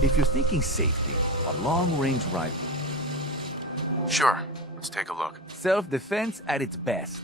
If you're thinking safety, a long-range rifle. Sure. Let's take a look. Self-defense at its best.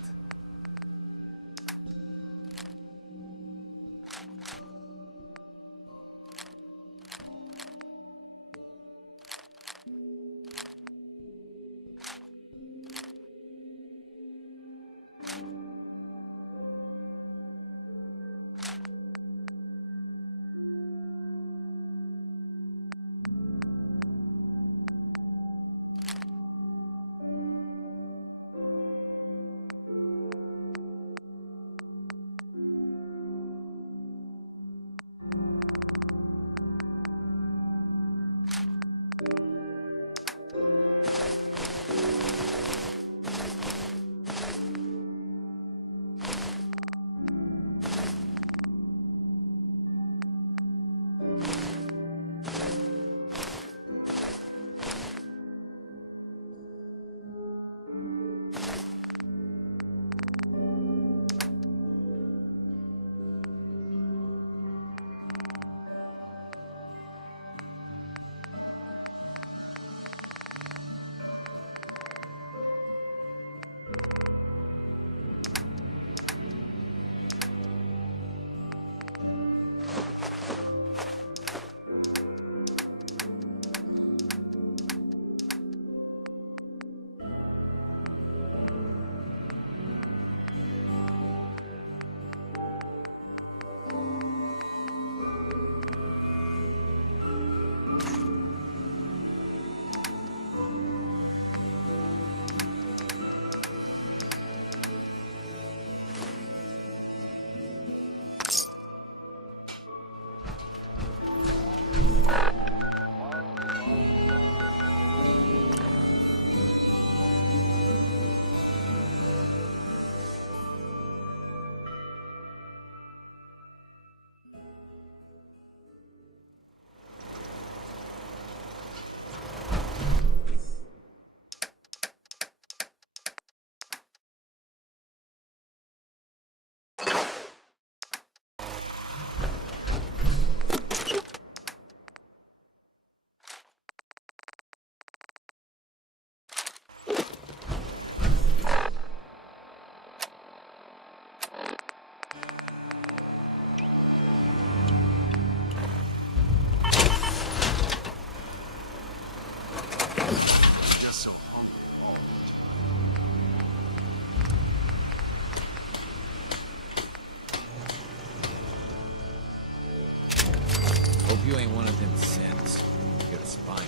10 cents. Get a spine.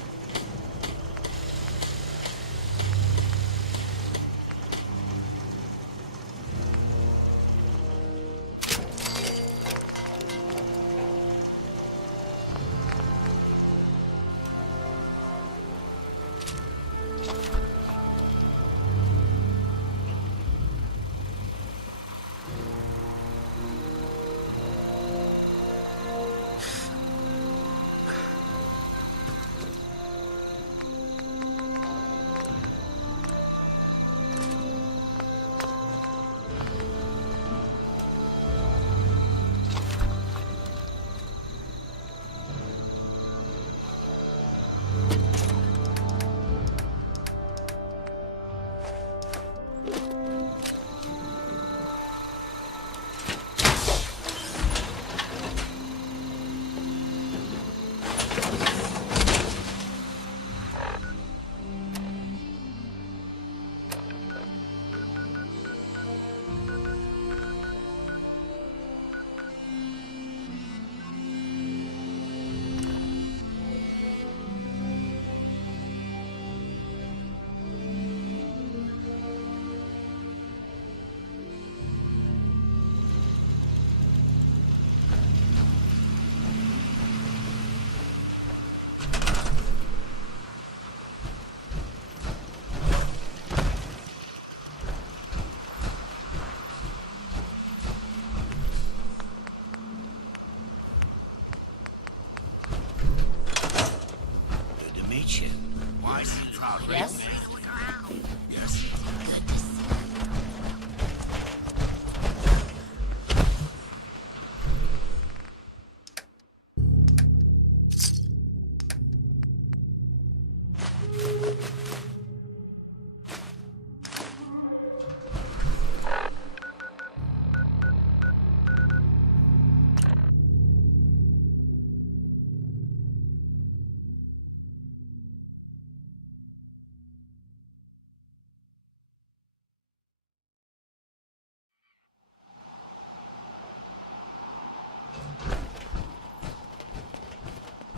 Yes?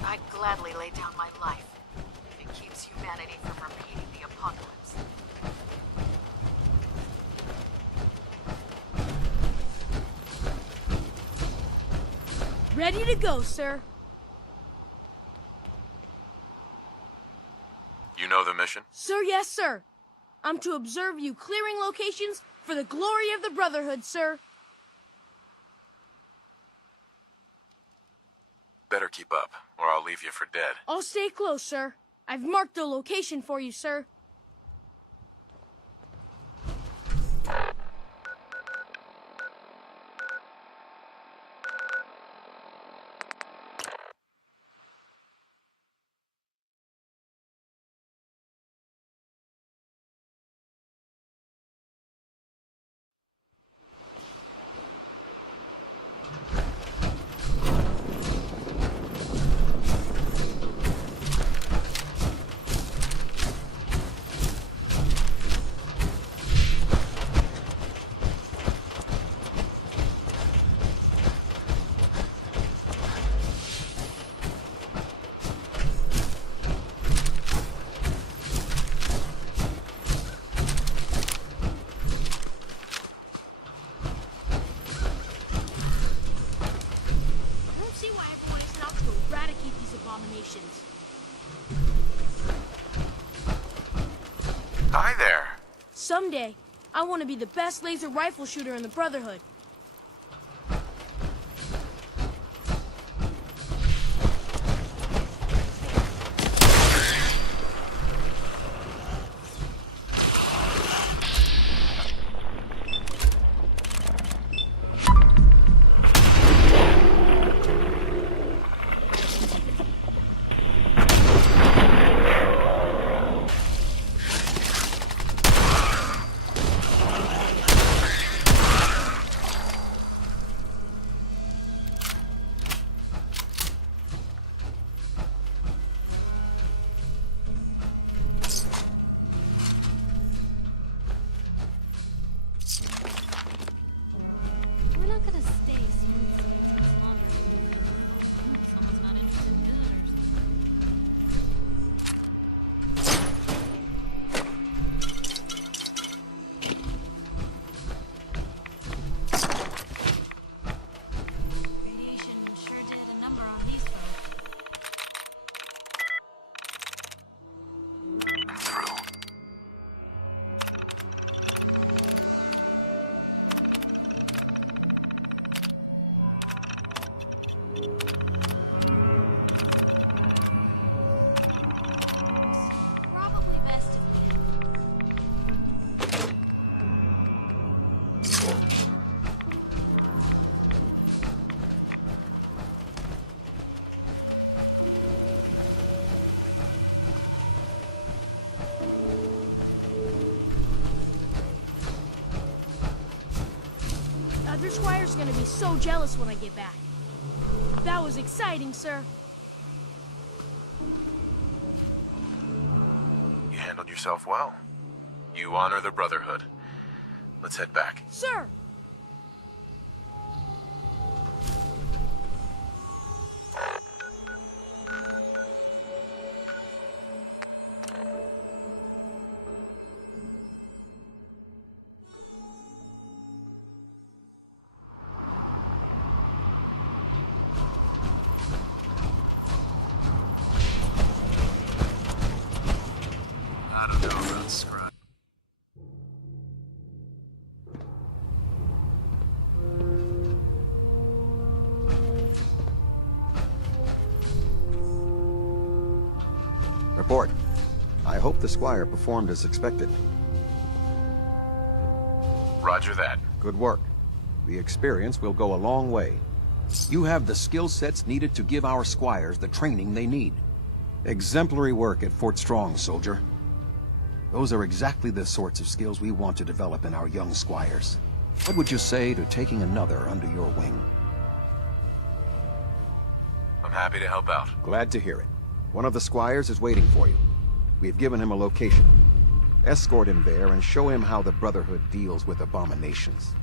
I'd gladly lay down my life if it keeps humanity from repeating the apocalypse. Ready to go, sir. You know the mission? Sir, yes, sir. I'm to observe you clearing locations for the glory of the Brotherhood, sir. Better keep up, or I'll leave you for dead. I'll stay close, sir. I've marked the location for you, sir. Hi there. Someday, I want to be the best laser rifle shooter in the Brotherhood. squire's gonna be so jealous when I get back. That was exciting, sir. You handled yourself well. You honor the Brotherhood. Let's head back. Sir! I don't know about Scrub. Report. I hope the Squire performed as expected. Roger that. Good work. The experience will go a long way. You have the skill sets needed to give our Squires the training they need. Exemplary work at Fort Strong, soldier. Those are exactly the sorts of skills we want to develop in our young Squires. What would you say to taking another under your wing? I'm happy to help out. Glad to hear it. One of the Squires is waiting for you. We've given him a location. Escort him there and show him how the Brotherhood deals with abominations.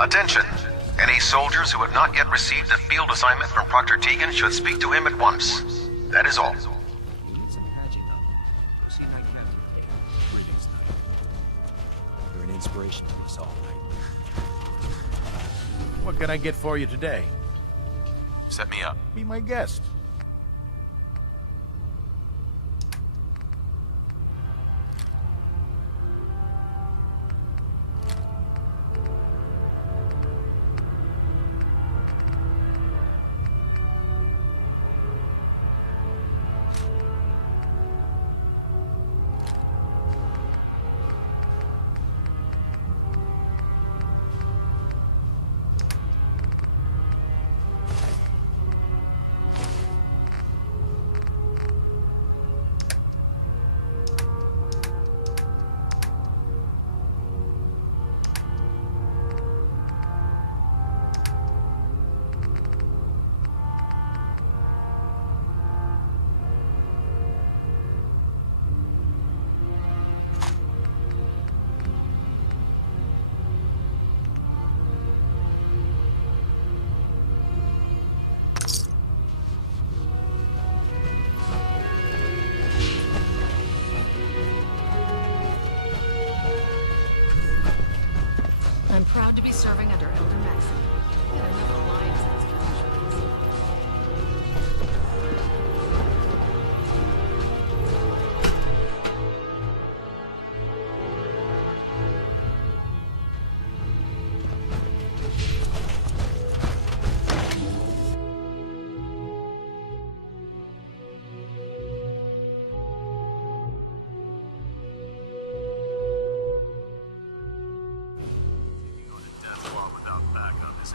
Attention! Any soldiers who have not yet received a field assignment from Proctor Tegan should speak to him at once. That is all. We need some patching up. Proceed, Knight Captain. Greetings, Knight. You're an inspiration to us all, Knight. What can I get for you today? Set me up. Be my guest. I'm proud to be serving under Elder Maxim. Get enough alliance in this country. Death Claw without backup is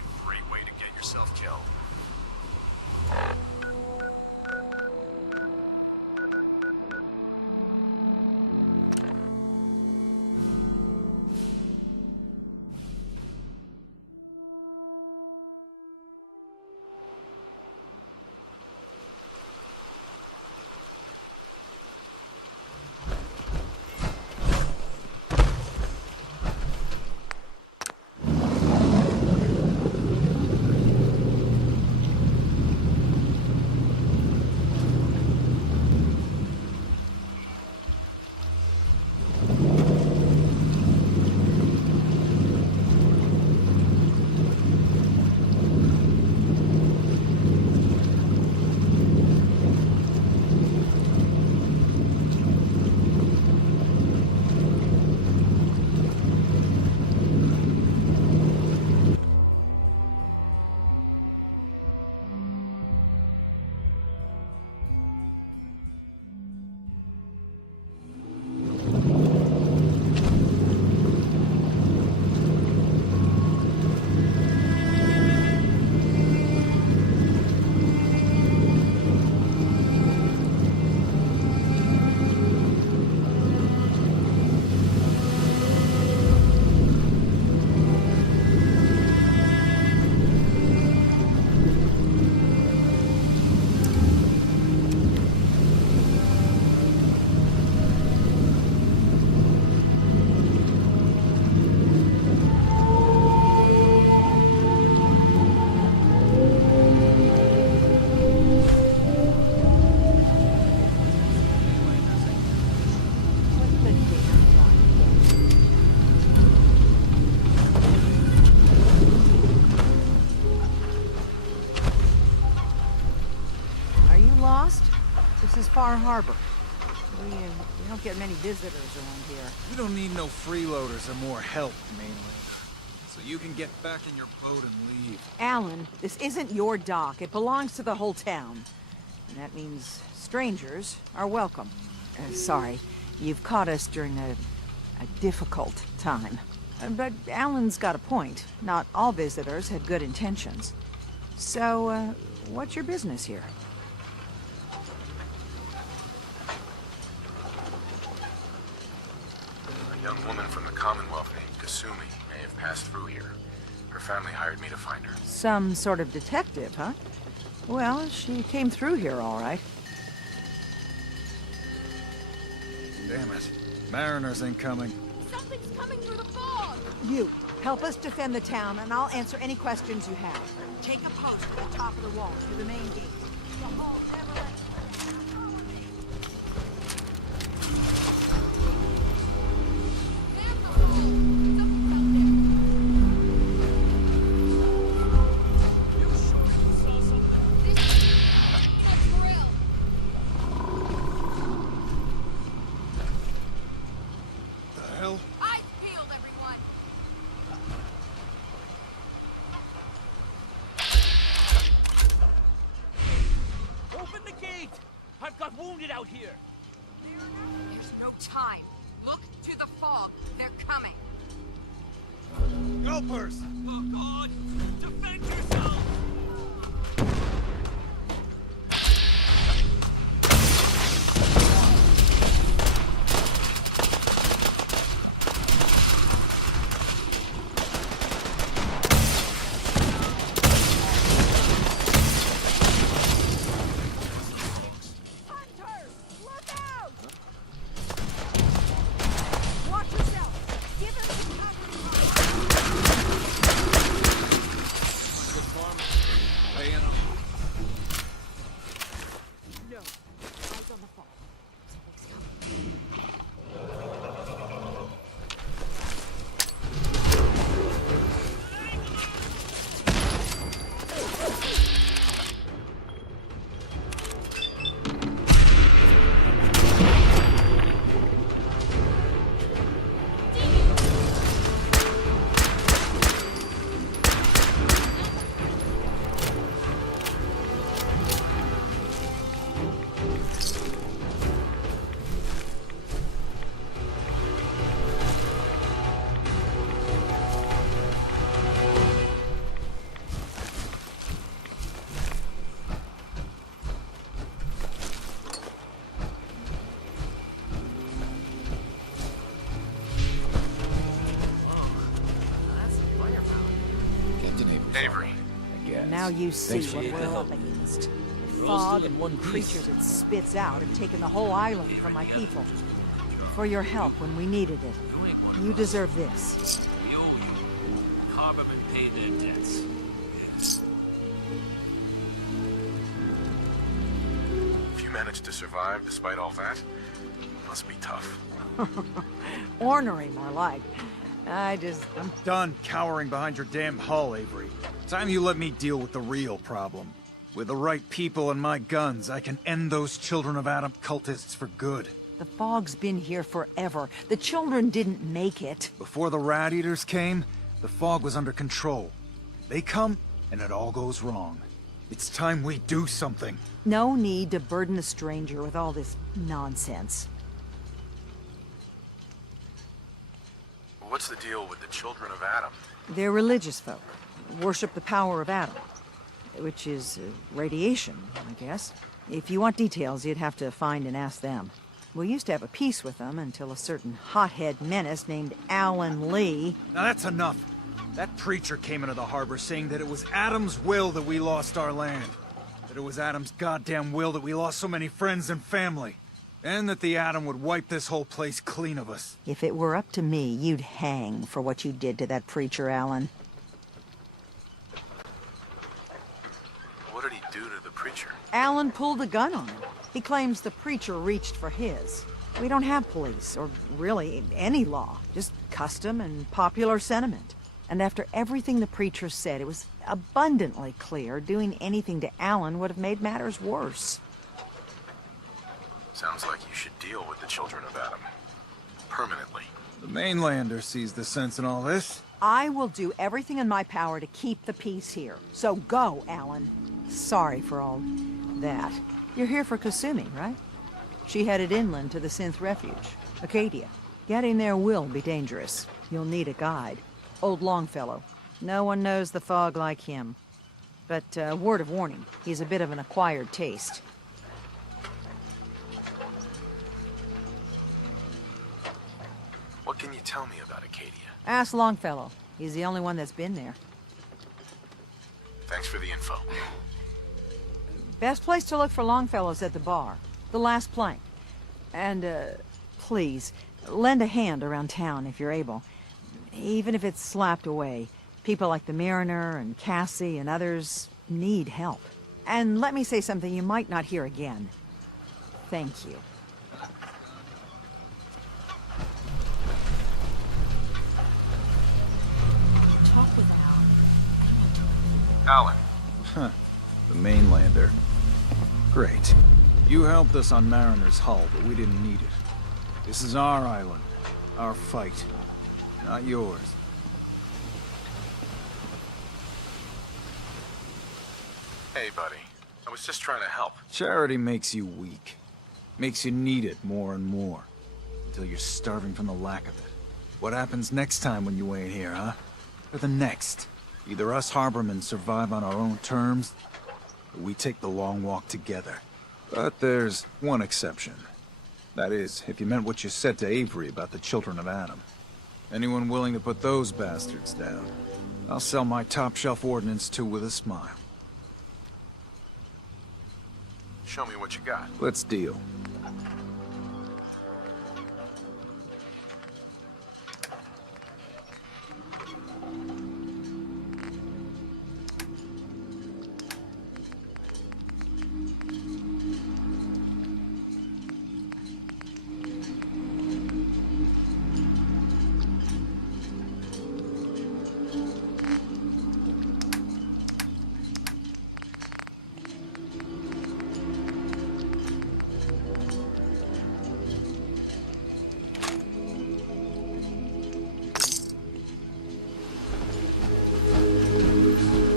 Far Harbor. We don't get many visitors around here. We don't need no freeloaders or more help, mainly. So you can get back in your boat and leave. Alan, this isn't your dock. It belongs to the whole town. And that means strangers are welcome. Sorry, you've caught us during a difficult time. But Alan's got a point. Not all visitors had good intentions. So, what's your business here? A young woman from the Commonwealth named Kasumi may have passed through here. Her family hired me to find her. Some sort of detective, huh? Well, she came through here all right. Damn it. Mariners ain't coming. Something's coming through the fog! You, help us defend the town, and I'll answer any questions you have. Take a post at the top of the wall to the main gate. The hall never lets... The hell? Eyes peeled, everyone! Open the gate! I've got wounded out here. There's no time. Look to the fog. They're coming. Helpers! Oh, God! Defend yourself! Watch yourself! Give him some cover! Paying them. No. Eyes on the fog. Avery. Now you see what we're up against. The fog and one creatures it spits out have taken the whole island from my people. For your help when we needed it. You deserve this. We owe you. Harbormen pay their debts. If you managed to survive despite all that, must be tough. Ornery, more like. I'm Done cowering behind your damn hull, Avery. Time you let me deal with the real problem. With the right people and my guns, I can end those Children of Adam cultists for good. The fog's been here forever. The children didn't make it. Before the Rat Eaters came, the fog was under control. They come, and it all goes wrong. It's time we do something. No need to burden a stranger with all this nonsense. What's the deal with the Children of Adam? They're religious folk. Worship the power of Adam. Which is radiation, I guess. If you want details, you'd have to find and ask them. We used to have a peace with them until a certain hothead menace named Alan Lee... Now that's enough. That preacher came into the harbor saying that it was Adam's will that we lost our land. That it was Adam's goddamn will that we lost so many friends and family. And that the Adam would wipe this whole place clean of us. If it were up to me, you'd hang for what you did to that preacher, Alan. What did he do to the preacher? Alan pulled a gun on him. He claims the preacher reached for his. We don't have police, or really any law. Just custom and popular sentiment. And after everything the preacher said, it was abundantly clear doing anything to Alan would have made matters worse. Sounds like you should deal with the Children of Adam. Permanently. The mainlander sees the sense in all this. I will do everything in my power to keep the peace here. So go, Alan. Sorry for all that. You're here for Kasumi, right? She headed inland to the Synth Refuge, Acadia. Getting there will be dangerous. You'll need a guide. Old Longfellow. No one knows the fog like him. But, word of warning, he's a bit of an acquired taste. What can you tell me about Acadia? Ask Longfellow. He's the only one that's been there. Thanks for the info. Best place to look for Longfellow's at the bar. The last plank. And, please, lend a hand around town if you're able. Even if it's slapped away. People like the Mariner and Cassie and others need help. And let me say something you might not hear again. Thank you. Talk with Alan. Alan. Huh. The mainlander. Great. You helped us on Mariner's hull, but we didn't need it. This is our island. Our fight. Not yours. Hey, buddy. I was just trying to help. Charity makes you weak. Makes you need it more and more. Until you're starving from the lack of it. What happens next time when you ain't here, huh? Or the next? Either us Harbormen survive on our own terms, or we take the long walk together. But there's one exception. That is, if you meant what you said to Avery about the Children of Adam. Anyone willing to put those bastards down, I'll sell my top-shelf ordnance to with a smile. Show me what you got. Let's deal.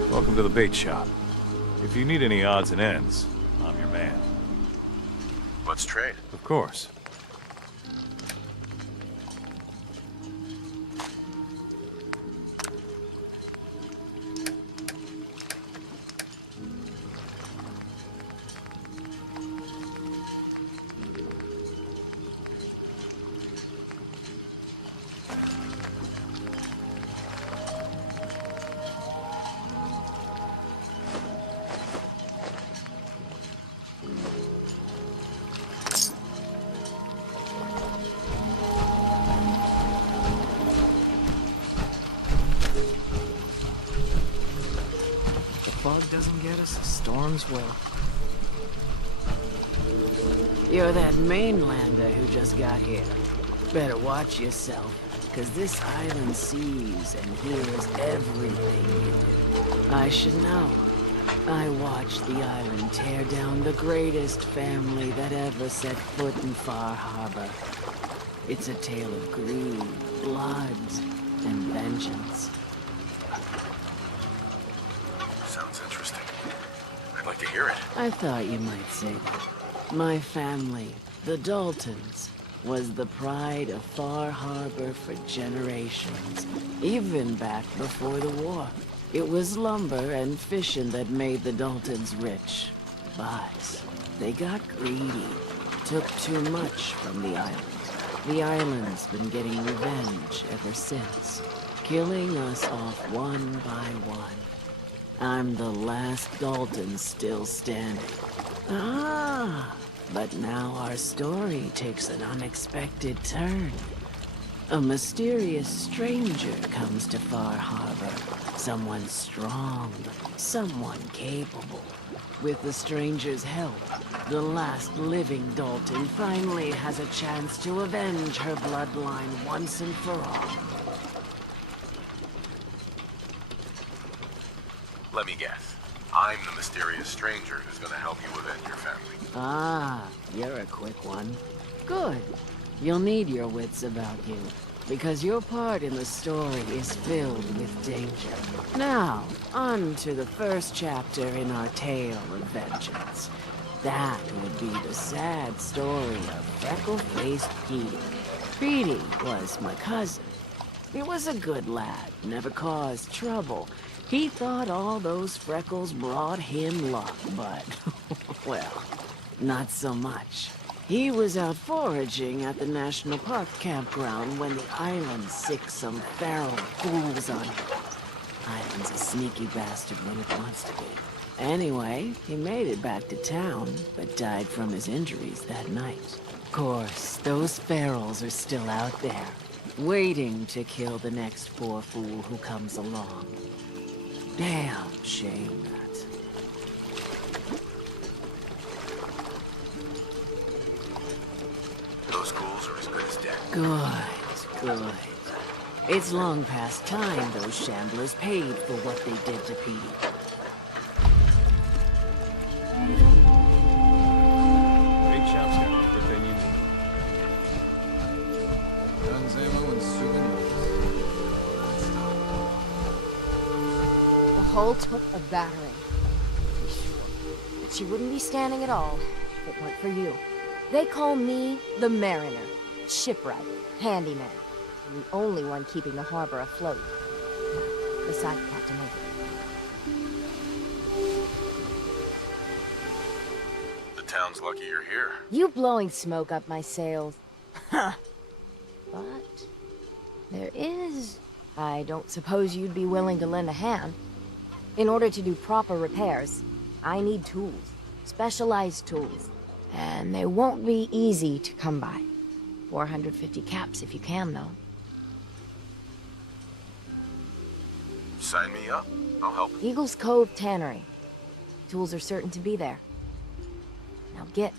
Welcome to the bait shop. If you need any odds and ends, I'm your man. Let's trade. Of course. Fog doesn't get us, storms will. You're that mainlander who just got here. Better watch yourself, because this island sees and hears everything you do. I should know. I watched the island tear down the greatest family that ever set foot in Far Harbor. It's a tale of greed, blood, and vengeance. Sounds interesting. I'd like to hear it. I thought you might say that. My family, the Daltons, was the pride of Far Harbor for generations, even back before the war. It was lumber and fishing that made the Daltons rich. But they got greedy, took too much from the island. The island's been getting revenge ever since, killing us off one by one. I'm the last Dalton still standing. Ah, but now our story takes an unexpected turn. A mysterious stranger comes to Far Harbor. Someone strong, someone capable. With the stranger's help, the last living Dalton finally has a chance to avenge her bloodline once and for all. Let me guess. I'm the mysterious stranger who's gonna help you avenge your family. Ah, you're a quick one. Good. You'll need your wits about you, because your part in the story is filled with danger. Now, on to the first chapter in our tale of vengeance. That would be the sad story of freckle-faced Petey. Petey was my cousin. He was a good lad, never caused trouble. He thought all those freckles brought him luck, but, well, not so much. He was out foraging at the National Park campground when the island sicked some feral fools on him. Island's a sneaky bastard when it wants to be. Anyway, he made it back to town, but died from his injuries that night. Of course, those ferals are still out there, waiting to kill the next poor fool who comes along. Damn shame, that. Those ghouls are as good as dead. Good, good. It's long past time those shamblers paid for what they did to Petey. Bait shop's got everything you need. Guns, ammo, and souvenirs. The hull took a battering. To be sure. But she wouldn't be standing at all if it weren't for you. They call me the Mariner, shipwright, handyman. I'm the only one keeping the harbor afloat. Besides Captain Avery. The town's lucky you're here. You blowing smoke up my sails. Huh. But there is... I don't suppose you'd be willing to lend a hand. In order to do proper repairs, I need tools. Specialized tools. And they won't be easy to come by. 450 caps if you can, though. Sign me up. I'll help. Eagles Cove Tannery. Tools are certain to be there. Now get.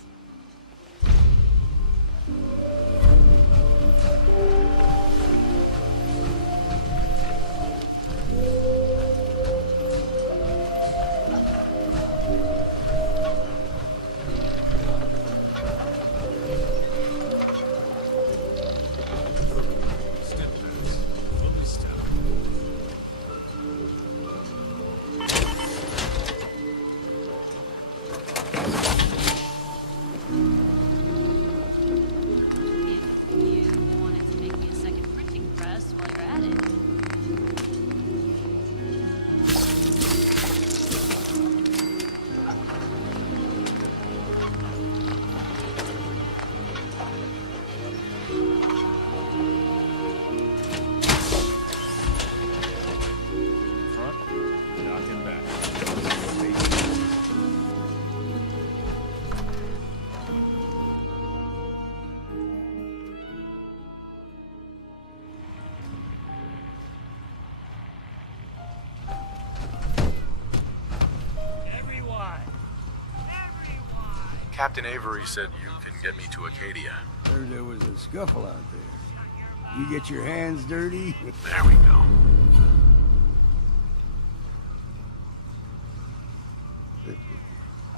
Captain Avery said you can get me to Acadia. Heard there was a scuffle out there. You get your hands dirty? There we go.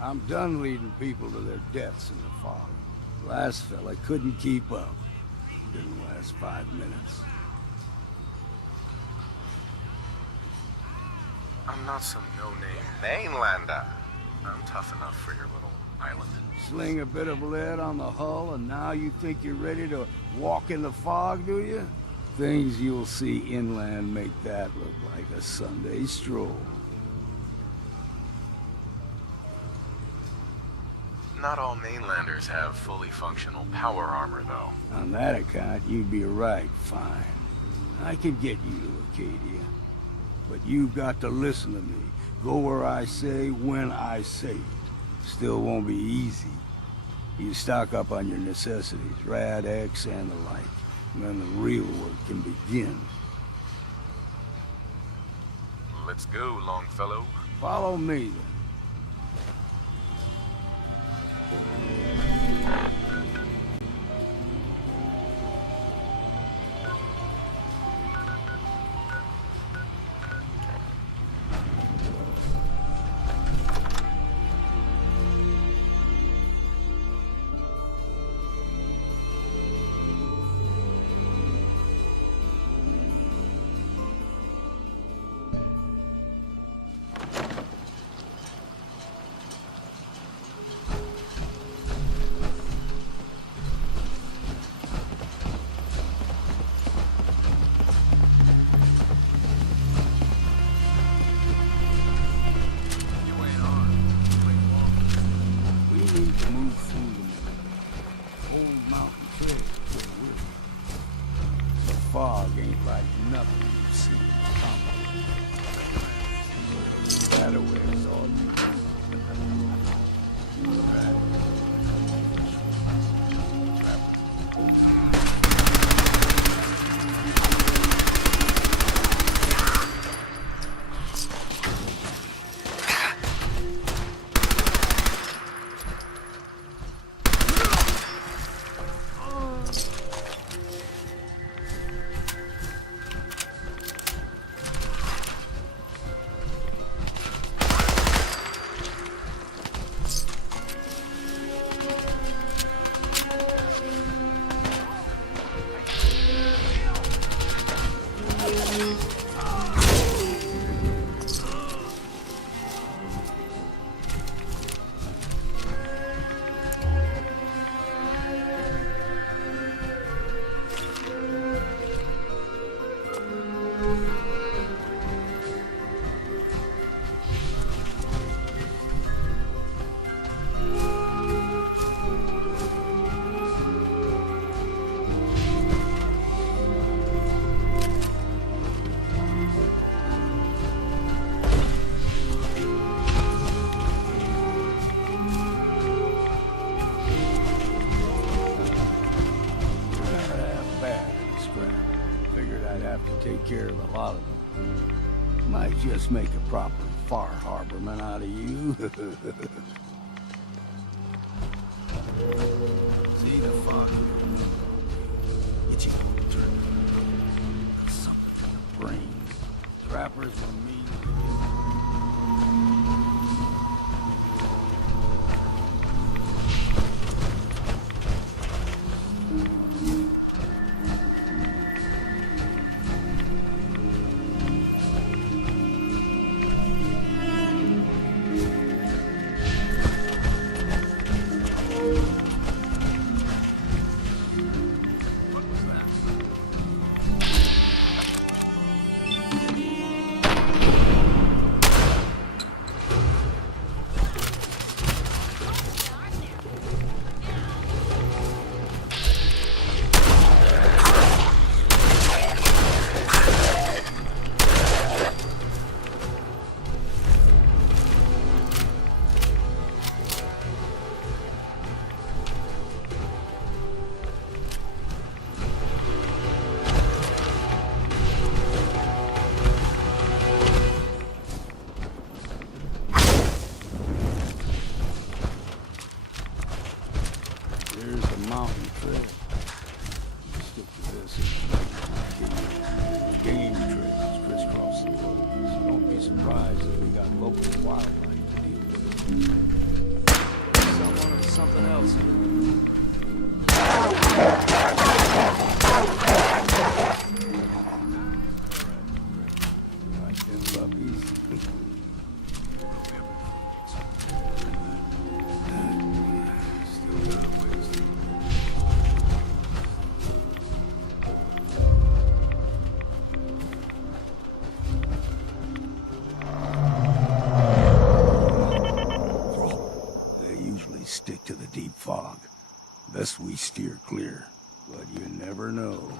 I'm done leading people to their deaths in the fog. Last fella couldn't keep up. Didn't last 5 minutes. I'm not some no-name mainlander. I'm tough enough for your little island. Sling a bit of lead on the hull, and now you think you're ready to walk in the fog, do you? Things you'll see inland make that look like a Sunday stroll. Not all mainlanders have fully functional power armor, though. On that account, you'd be right, fine. I can get you to Acadia. But you've got to listen to me. Go where I say, when I say it. Still won't be easy. You stock up on your necessities, Rad-X and the like. And then the real work can begin. Let's go, Longfellow. Follow me, then. trade. The fog ain't like nothing you've seen coming. That aware's all take care of a lot of them. Might just make a proper Far Harborman out of you. See the fog. Get you something for the brain. Trappers will meet. Stick to the deep fog. Best we steer clear, but you never know.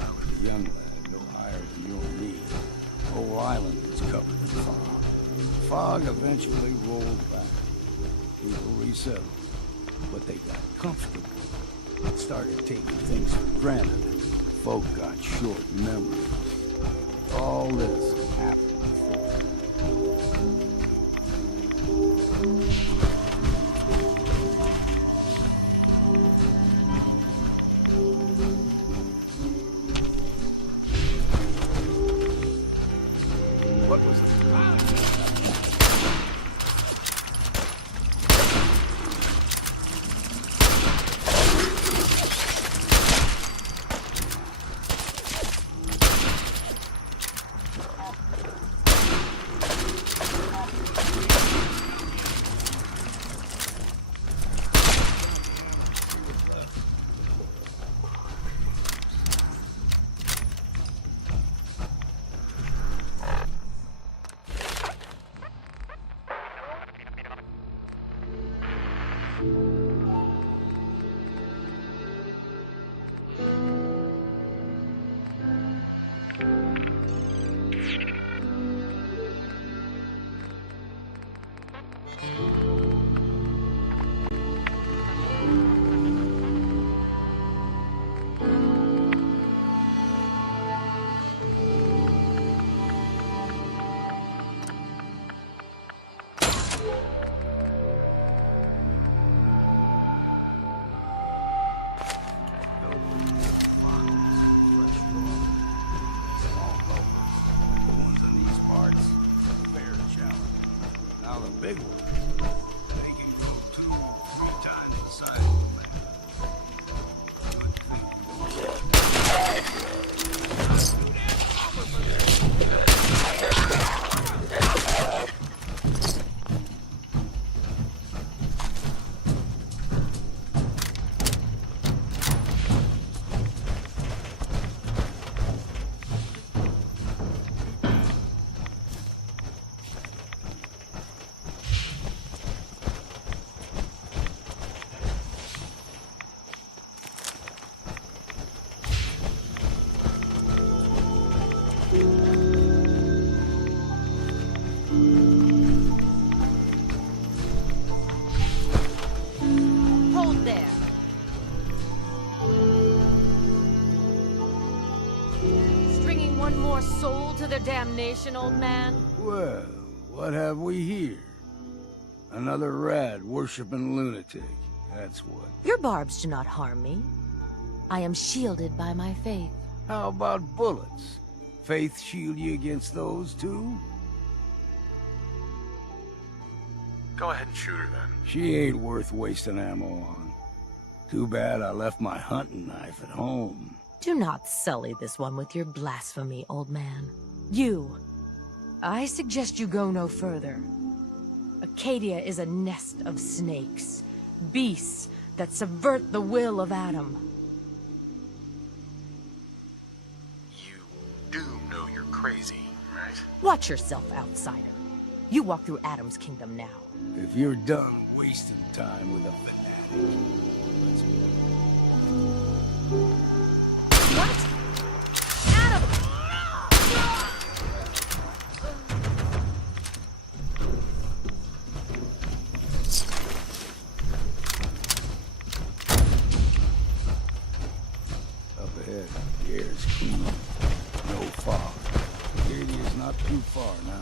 I was a young lad, no higher than you or me. Whole island was covered in fog. Fog eventually rolled back. People resettled, but they got comfortable. Started taking things for granted. Folk got short memories. All this happened What was the Now the big one, they can go 2 or 3 times the size of the man. Hold there. Stringing one more soul to their damnation, old man? Well, what have we here? Another rad worshipping lunatic. That's what. Your barbs do not harm me. I am shielded by my faith. How about bullets? Faith shield you against those too? Go ahead and shoot her then. She ain't worth wasting ammo on. Too bad I left my hunting knife at home. Do not sully this one with your blasphemy, old man. You. I suggest you go no further. Acadia is a nest of snakes. Beasts that subvert the will of Adam. You do know you're crazy, right? Watch yourself, outsider. You walk through Adam's kingdom now. If you're done wasting time with a fanatic, let's go. What? Adam! Up ahead, the air's clean. No fog. Acadia's not too far now.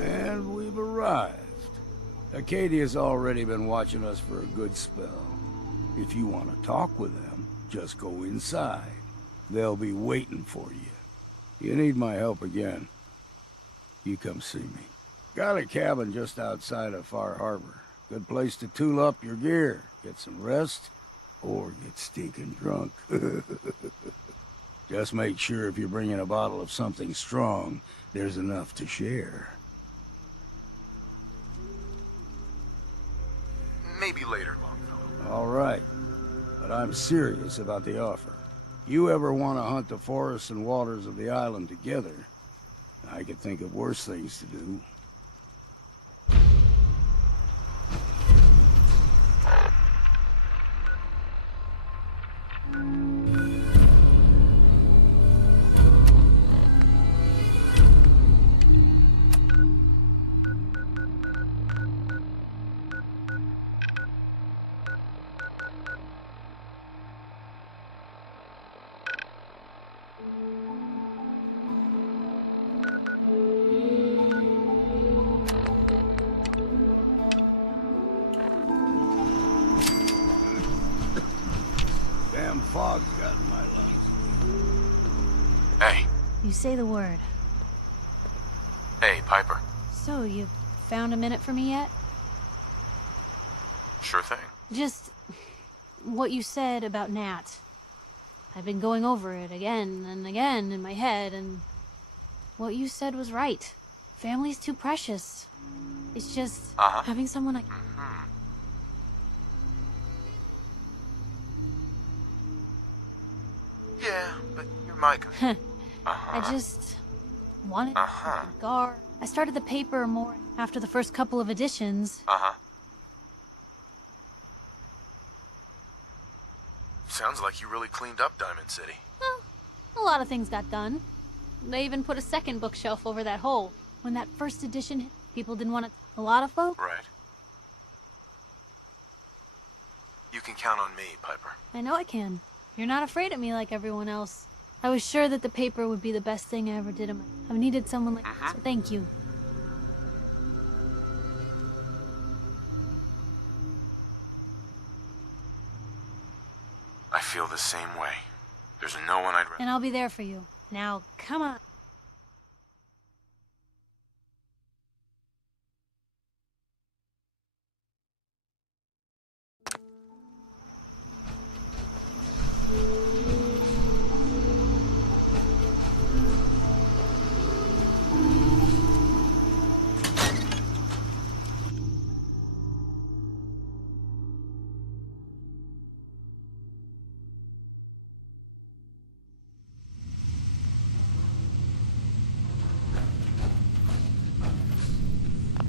And we've arrived. Acadia's already been watching us for a good spell. If you want to talk with them, just go inside. They'll be waiting for you. You need my help again, you come see me. Got a cabin just outside of Far Harbor. Good place to tool up your gear, get some rest, or get stinking drunk. Just make sure if you're bringing a bottle of something strong, there's enough to share. Maybe later, Longfellow. All right, but I'm serious about the offer. You ever want to hunt the forests and waters of the island together, I could think of worse things to do. Damn fog's got in my lungs. Hey. You say the word. Hey, Piper. So, you found a minute for me yet? Sure thing. Just what you said about Nat. I've been going over it again and again in my head, and what you said was right. Family's too precious. It's just having someone I... Yeah, but you're Micah. I just wanted to guard. I started the paper more after the first couple of editions. Sounds like you really cleaned up Diamond City. Well, a lot of things got done. They even put a second bookshelf over that hole. When that first edition hit, people didn't want it. A lot of folks. Right. You can count on me, Piper. I know I can. You're not afraid of me like everyone else. I was sure that the paper would be the best thing I ever did in my... I've needed someone like so thank you. I feel the same way. There's no one I'd rather... And I'll be there for you. Now, come on.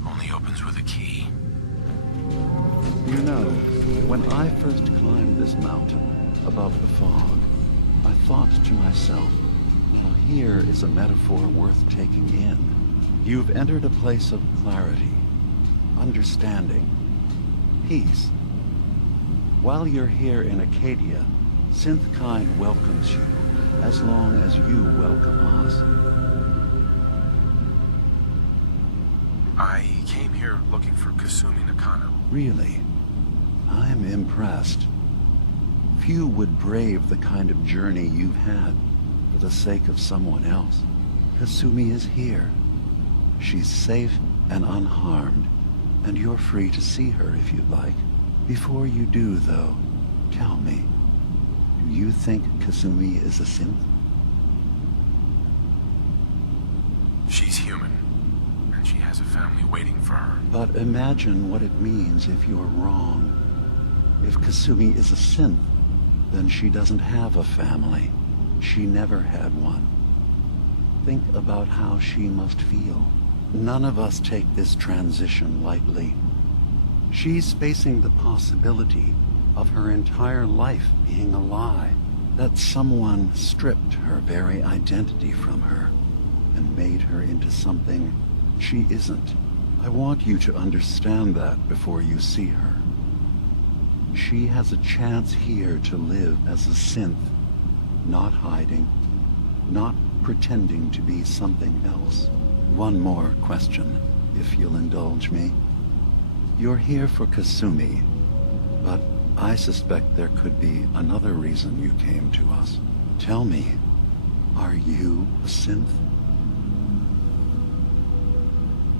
Only opens with a key. You know, when I first climbed this mountain above the fog, I thought to myself, now here is a metaphor worth taking in. You've entered a place of clarity, understanding, peace. While you're here in Acadia, Synthkind welcomes you as long as you welcome us. I came here looking for Kasumi Nakano. Really? I'm impressed. Few would brave the kind of journey you've had for the sake of someone else. Kasumi is here. She's safe and unharmed, and you're free to see her if you'd like. Before you do, though, tell me, do you think Kasumi is a synth? She's human, and she has a family waiting for her. But imagine what it means if you're wrong. If Kasumi is a synth, then she doesn't have a family. She never had one. Think about how she must feel. None of us take this transition lightly. She's facing the possibility of her entire life being a lie, that someone stripped her very identity from her and made her into something she isn't. I want you to understand that before you see her. She has a chance here to live as a synth, not hiding, not pretending to be something else. One more question, if you'll indulge me. You're here for Kasumi, but I suspect there could be another reason you came to us. Tell me, are you a synth?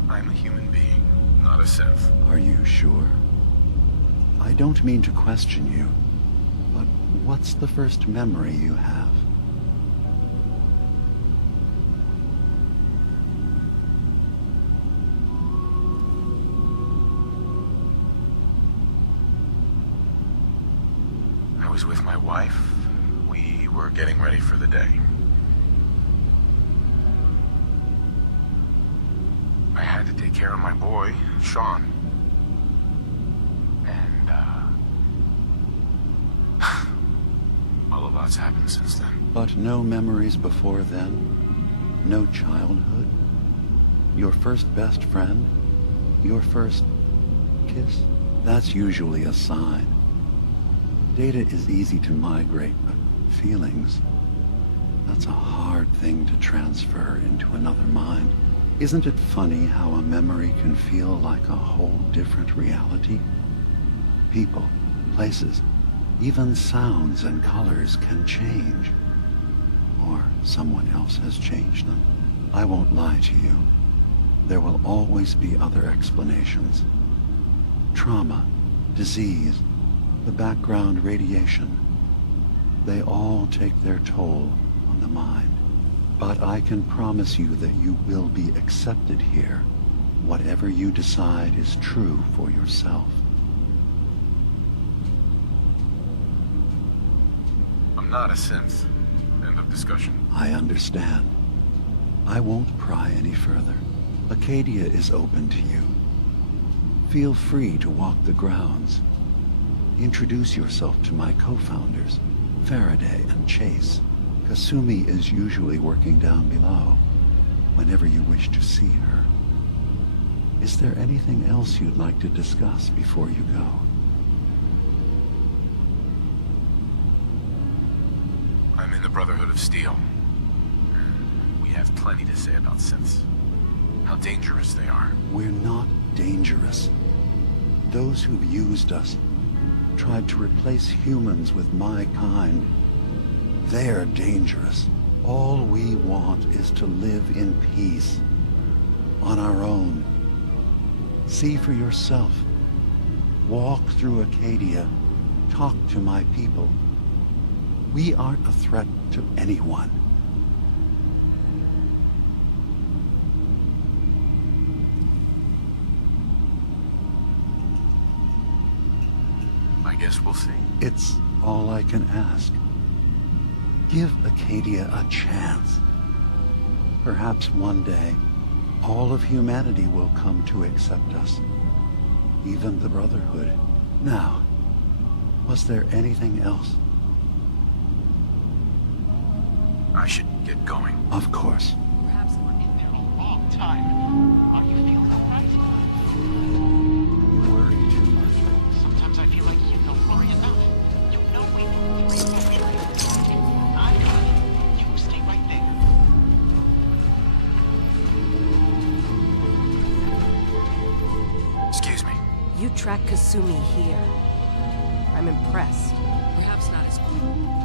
I'm a human being, not a synth. Are you sure? I don't mean to question you, but what's the first memory you have? I was with my wife. We were getting ready for the day. I had to take care of my boy, Sean. And, well, a lot's happened since then. But no memories before then? No childhood? Your first best friend? Your first kiss? That's usually a sign. Data is easy to migrate, but feelings, that's a hard thing to transfer into another mind. Isn't it funny how a memory can feel like a whole different reality? People, places, even sounds and colors can change. Or someone else has changed them. I won't lie to you. There will always be other explanations. Trauma, disease, the background radiation. They all take their toll on the mind. But I can promise you that you will be accepted here, whatever you decide is true for yourself. I'm not a synth. End of discussion. I understand. I won't pry any further. Acadia is open to you. Feel free to walk the grounds. Introduce yourself to my co-founders, Faraday and Chase. Kasumi is usually working down below, whenever you wish to see her. Is there anything else you'd like to discuss before you go? I'm in the Brotherhood of Steel. We have plenty to say about synths. How dangerous they are. We're not dangerous. Those who've used us, tried to replace humans with my kind, they're dangerous. All we want is to live in peace, on our own. See for yourself. Walk through Acadia. Talk to my people. We aren't a threat to anyone. I guess we'll see. It's all I can ask. Give Acadia a chance. Perhaps one day, all of humanity will come to accept us. Even the Brotherhood. Now, was there anything else? I should get going. Of course. Perhaps we're in there a long time. Are you feeling alright? You worry too much. Sometimes I feel like you don't worry enough. You know we need to be serious. I got it. You stay right there. Excuse me. You tracked Kasumi here. I'm impressed. Perhaps not as cool.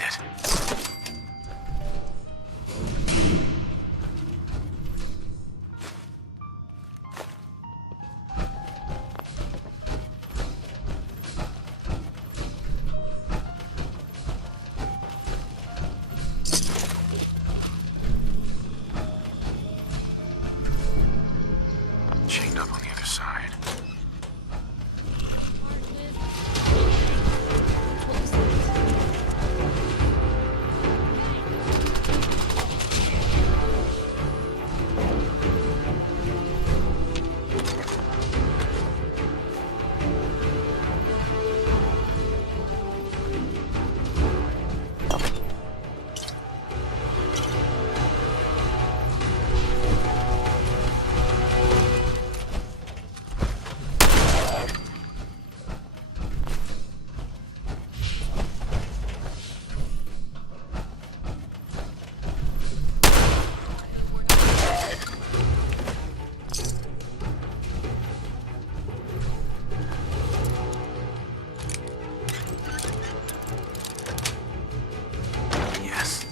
is it. Chained up on the other side. Yes.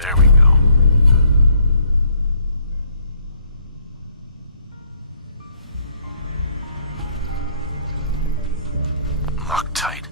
There we go. Locked tight.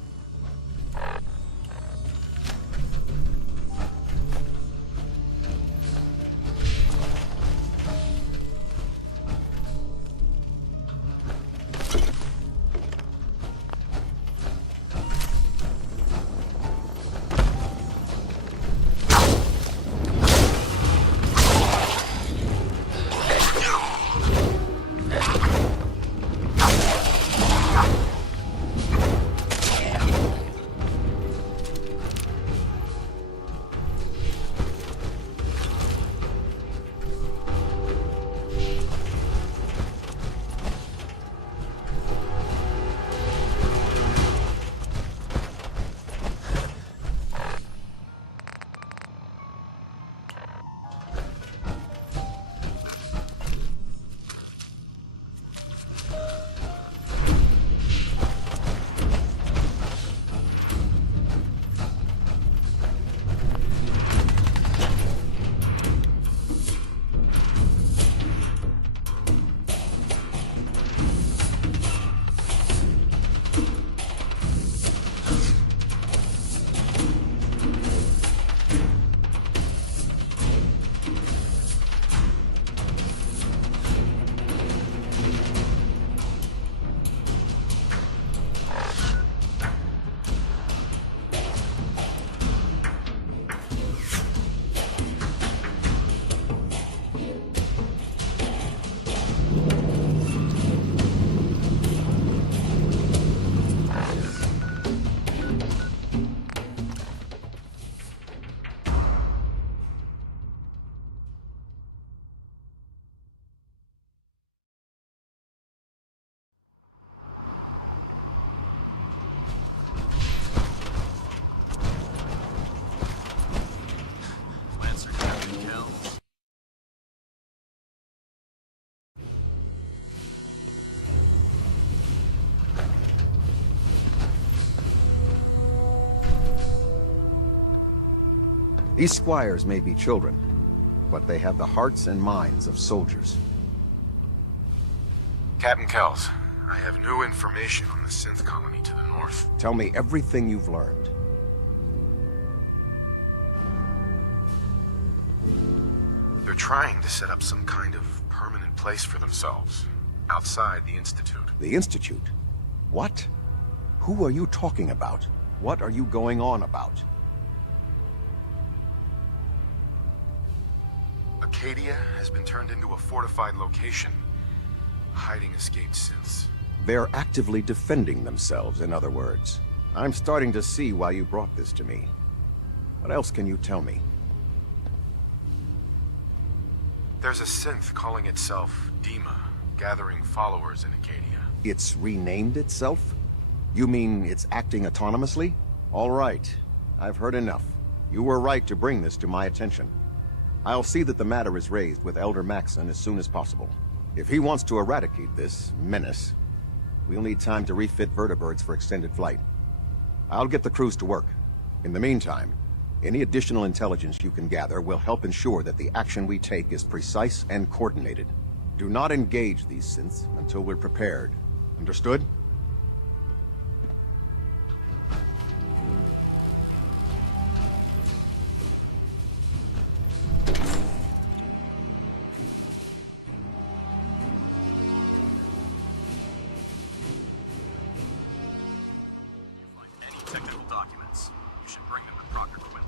These squires may be children, but they have the hearts and minds of soldiers. Captain Kells, I have new information on the synth colony to the north. Tell me everything you've learned. They're trying to set up some kind of permanent place for themselves, outside the Institute. The Institute? What? Who are you talking about? What are you going on about? Acadia has been turned into a fortified location, hiding escaped synths. They're actively defending themselves, in other words. I'm starting to see why you brought this to me. What else can you tell me? There's a synth calling itself Dima, gathering followers in Acadia. It's renamed itself? You mean it's acting autonomously? All right. I've heard enough. You were right to bring this to my attention. I'll see that the matter is raised with Elder Maxson as soon as possible. If he wants to eradicate this menace, we'll need time to refit vertibirds for extended flight. I'll get the crews to work. In the meantime, any additional intelligence you can gather will help ensure that the action we take is precise and coordinated. Do not engage these synths until we're prepared. Understood? Technical documents. You should bring them to Proctor Quinlan.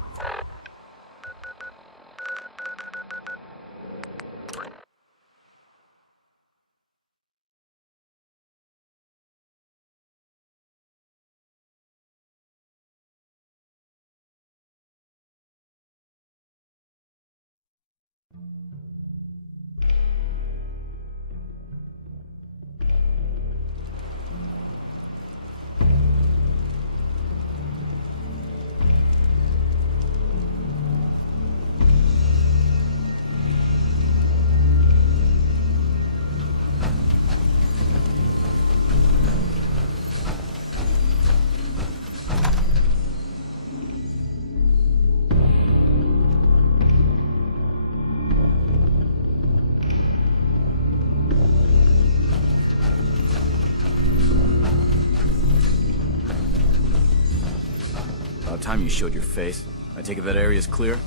About time you showed your face. I take it that area's clear?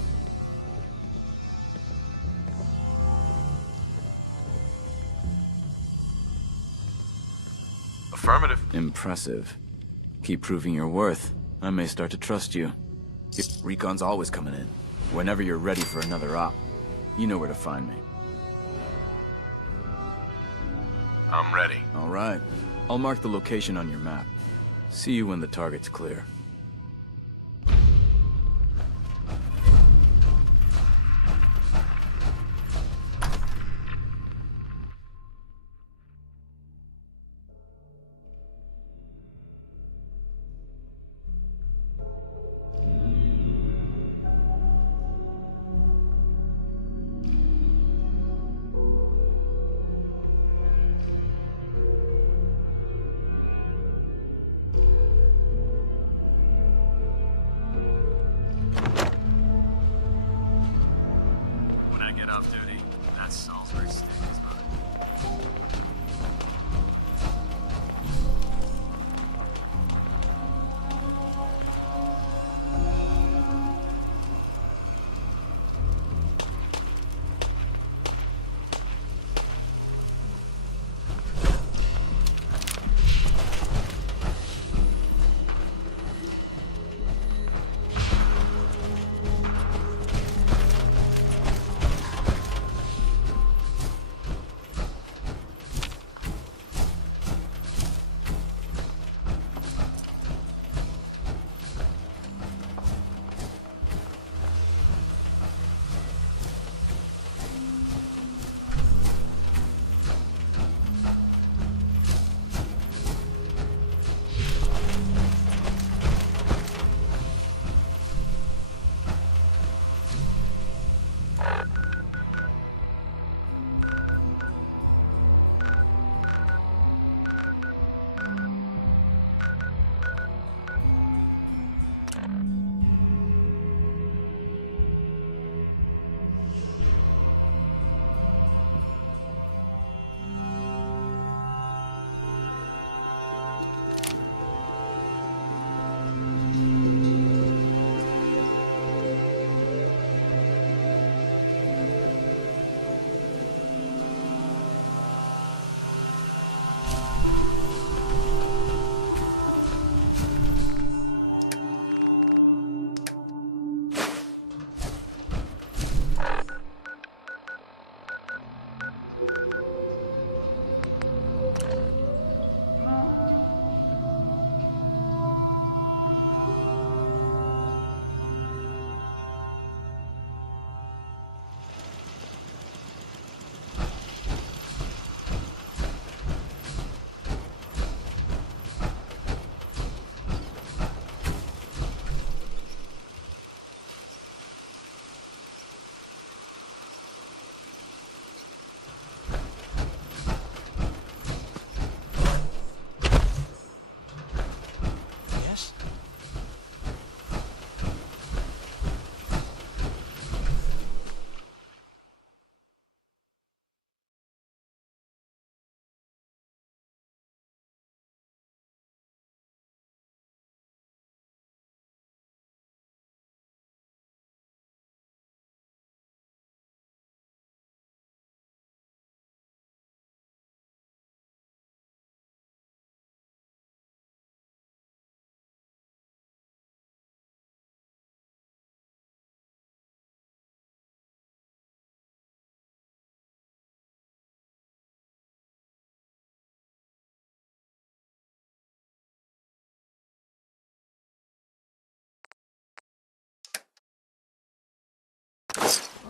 Affirmative. Impressive. Keep proving your worth. I may start to trust you. Recon's always coming in. Whenever you're ready for another op, you know where to find me. I'm ready. All right. I'll mark the location on your map. See you when the target's clear. When I get off duty, that Salisbury steak is mine.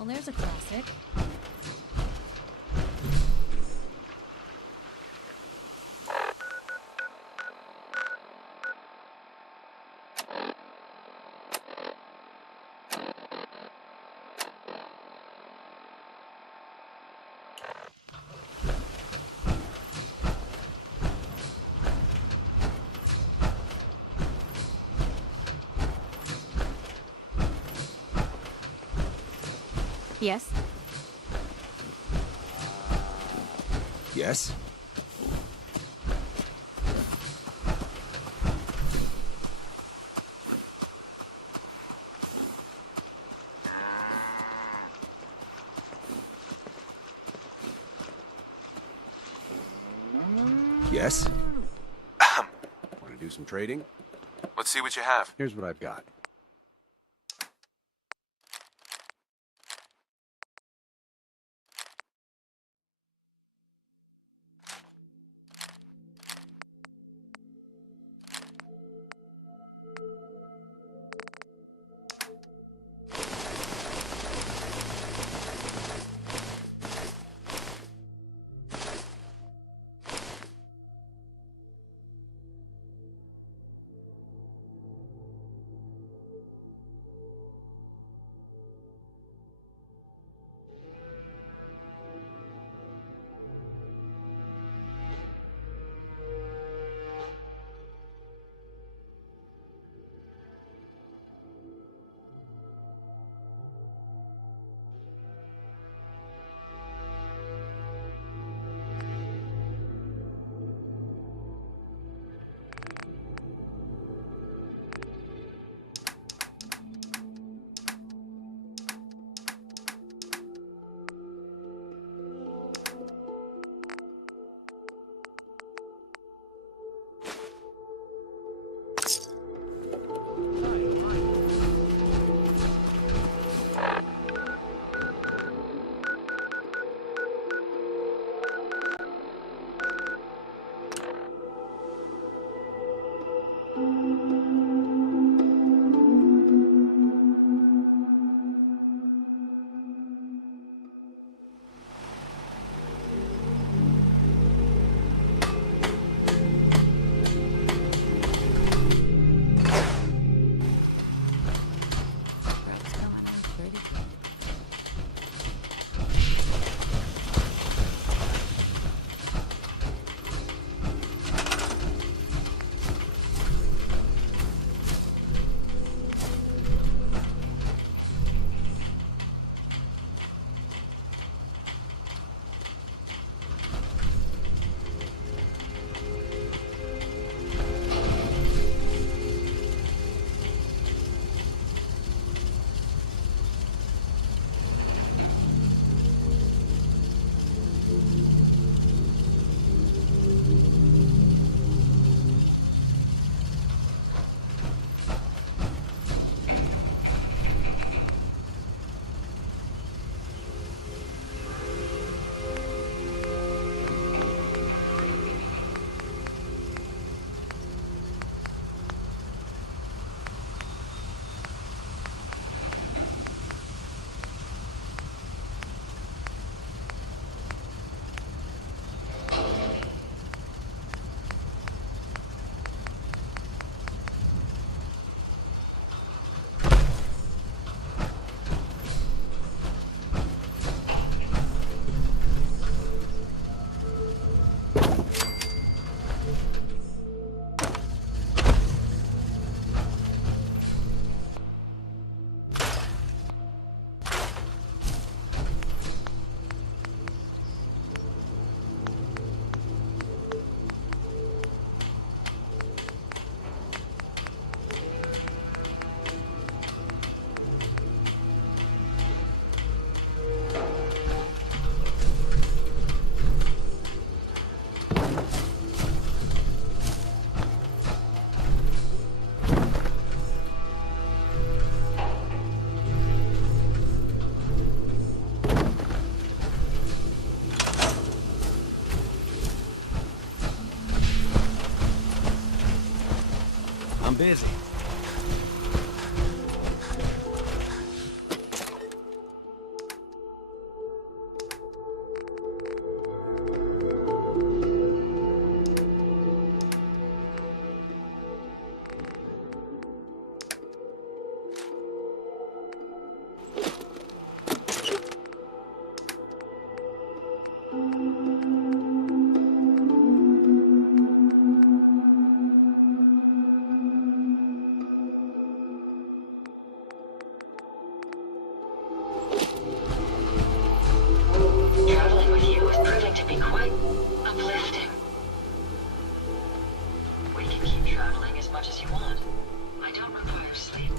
Well, there's a classic. Yes? Yes? Yes? Want to do some trading? Let's see what you have. Here's what I've got. I'm busy. you want. I don't require sleep.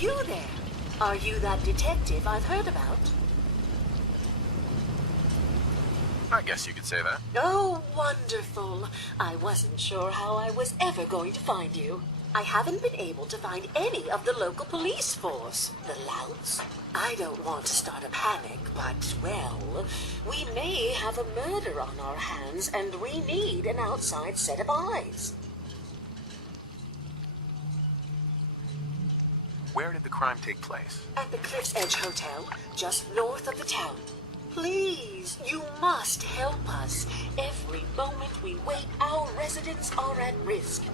You there? Are you that detective I've heard about? I guess you could say that. Oh, wonderful. I wasn't sure how I was ever going to find you. I haven't been able to find any of the local police force. The louts? I don't want to start a panic, but, well, we may have a murder on our hands, and we need an outside set of eyes. Where did the crime take place? At the Cliff's Edge Hotel, just north of the town. Please, you must help us. Every moment we wait, our residents are at risk.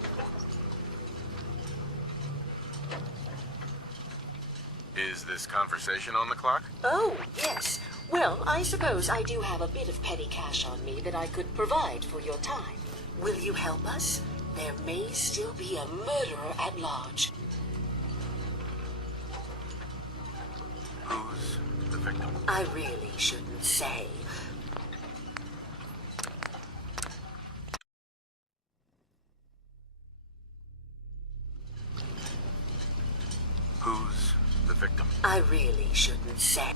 Is this conversation on the clock? Oh, yes. Well, I suppose I do have a bit of petty cash on me that I could provide for your time. Will you help us? There may still be a murderer at large. Who's the victim? I really shouldn't say. Who's the victim? I really shouldn't say.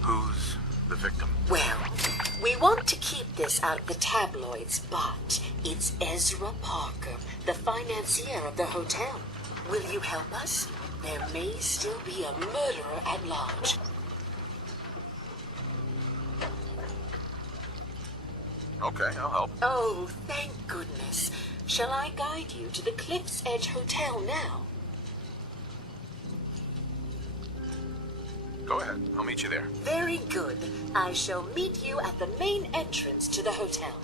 Who's the victim? Well, we want to keep this out of the tabloids, but it's Ezra Parker, the financier of the hotel. Will you help us? There may still be a murderer at large. Okay, I'll help. Oh, thank goodness. Shall I guide you to the Cliff's Edge Hotel now? Go ahead. I'll meet you there. Very good. I shall meet you at the main entrance to the hotel.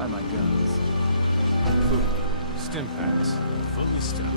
Buy my guns. Food. Stim packs. Fully stocked.